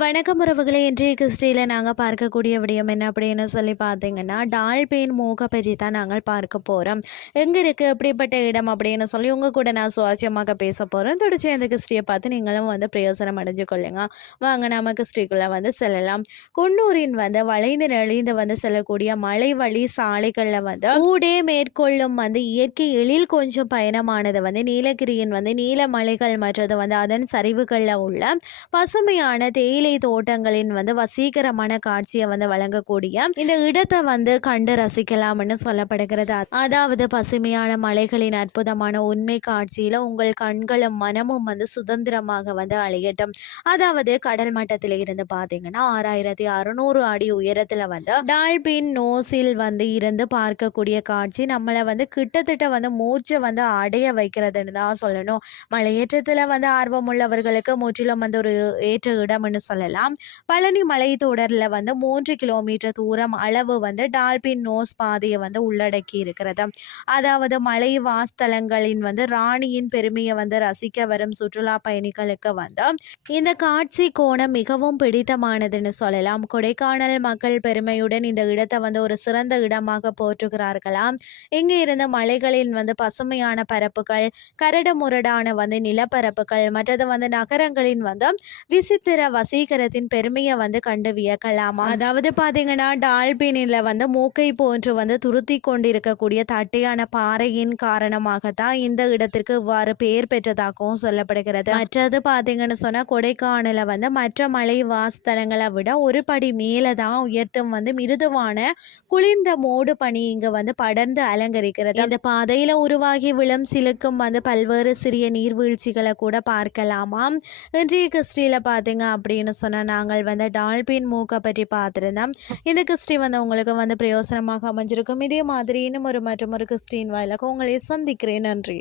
வணக்கம் உறவுகளே இன்றைய கிறிஸ்டியில் நாங்கள் பார்க்கக்கூடிய விடயம் என்ன அப்படின்னு சொல்லி பார்த்தீங்கன்னா டால்பேன் மூக்கை பற்றி தான் நாங்கள் பார்க்க போகிறோம் எங்கே இருக்குது எப்படிப்பட்ட இடம் அப்படின்னு சொல்லி உங்கள் கூட நான் சுவாரஸ்யமாக பேச போகிறேன் தொடர்ச்சி அந்த கிறிஸ்டியை பார்த்து நீங்களும் வந்து பிரயோசனம் அடைஞ்சு கொள்ளுங்க. வாங்க நாம கிறிஸ்டிக்குள்ளே வந்து செல்லலாம். குன்னூரின் வந்து வளைந்து நெளிந்து வந்து செல்லக்கூடிய மலை வழி சாலைகளில் வந்து ஊடே மேற்கொள்ளும் வந்து இயற்கை எழில் கொஞ்சம் பயணமானது வந்து நீலகிரியின் வந்து நீல மலைகள் மற்றது வந்து அதன் சரிவுகளில் உள்ள பசுமையான தேயிலை தோட்டங்களின் வந்து வசீகரமான காட்சியை வந்து வழங்கக்கூடிய இந்த இடத்தை வந்து கண்டு ரசிக்கலாம்னு சொல்லப்படுகிறது. அதாவது பசுமையான மலைகளின் அற்புதமான உண்மை காட்சியில உங்கள் கண்களும் மனமும் வந்து சுதந்திரமாக வந்து அழியட்டும். அதாவது கடல் மட்டத்தில் இருந்து பார்த்தீங்கன்னா ஆறாயிரத்தி அறுநூறு அடி உயரத்துல வந்து டால்பின் நோஸில் வந்து இருந்து பார்க்கக்கூடிய காட்சி நம்மளை வந்து கிட்டத்தட்ட வந்து மூச்சை வந்து அடைய வைக்கிறதுன்னு தான் சொல்லணும். மலையேற்றத்தில் வந்து ஆர்வம் உள்ளவர்களுக்கு முற்றிலும் வந்து ஒரு ஏற்ற இடம்னு சொல்லலாம். பழனி மலை தொடரில் வந்து மூன்று கிலோமீட்டர் தூரம் அளவு வந்து டால்பின் நோஸ் பாதையை வந்து உள்ளடக்கி இருக்கிறது. அதாவது மலை வாஸ்தலங்களின் வந்து ராணியின் பெருமையை வந்து ரசிக்க வரும் சுற்றுலா பயணிகளுக்கு வந்து இந்த காட்சி கோணம் மிகவும் பிடித்தமானதுன்னு சொல்லலாம். கொடைக்கானல் மக்கள் பெருமையுடன் இந்த இடத்தை வந்து ஒரு சிறந்த இடமாக போற்றுகிறார்களாம் இங்கே இருந்த மலைகளின் வந்து பசுமையான பரப்புகள் கரடு முரடான வந்து நிலப்பரப்புகள் மற்றது வந்து நகரங்களின் வந்து விசித்திர வசீகரத்தின் பெருமையை வந்து கண்டு வியக்கலாமா அதாவது பாத்தீங்கன்னா டால்பினில் வந்து மூக்கை போன்று வந்து துருத்தி கொண்டிருக்கக்கூடிய தட்டையான பாறையின் காரணமாகத்தான் இந்த இடத்திற்கு இவ்வாறு பெயர் பெற்றதாகவும் சொல்லப்படுகிறது. மற்றது பாத்தீங்கன்னு சொன்னா கொடைக்கானல வந்து மற்ற மலை வாஸ்தலங்களை விட ஒரு படி மேலே தான் உயர்த்தும் வந்து மிருதுவான குளிர்ந்த மூடு பனி இங்கு வந்து படர்ந்து அலங்கரிக்கிறது. இந்த பாதையில உருவாகி விழும் சிலுக்கும் வந்து பல்வேறு சிறிய நீர்வீழ்ச்சிகளை கூட பார்க்கலாமாம். இன்றைய கிறிஸ்டியில் பார்த்தீங்க அப்படின்னு சொன்னால் நாங்கள் வந்து டால்பின் மூக்கை பற்றி பார்த்துருந்தோம். இந்த கிறிஸ்டி வந்து உங்களுக்கு வந்து பிரயோசனமாக அமைஞ்சிருக்கும். இதே மாதிரி இன்னும் ஒரு மற்றும் ஒரு கிறிஸ்டின் வாயிலாக உங்களை சந்திக்கிறேன். நன்றி.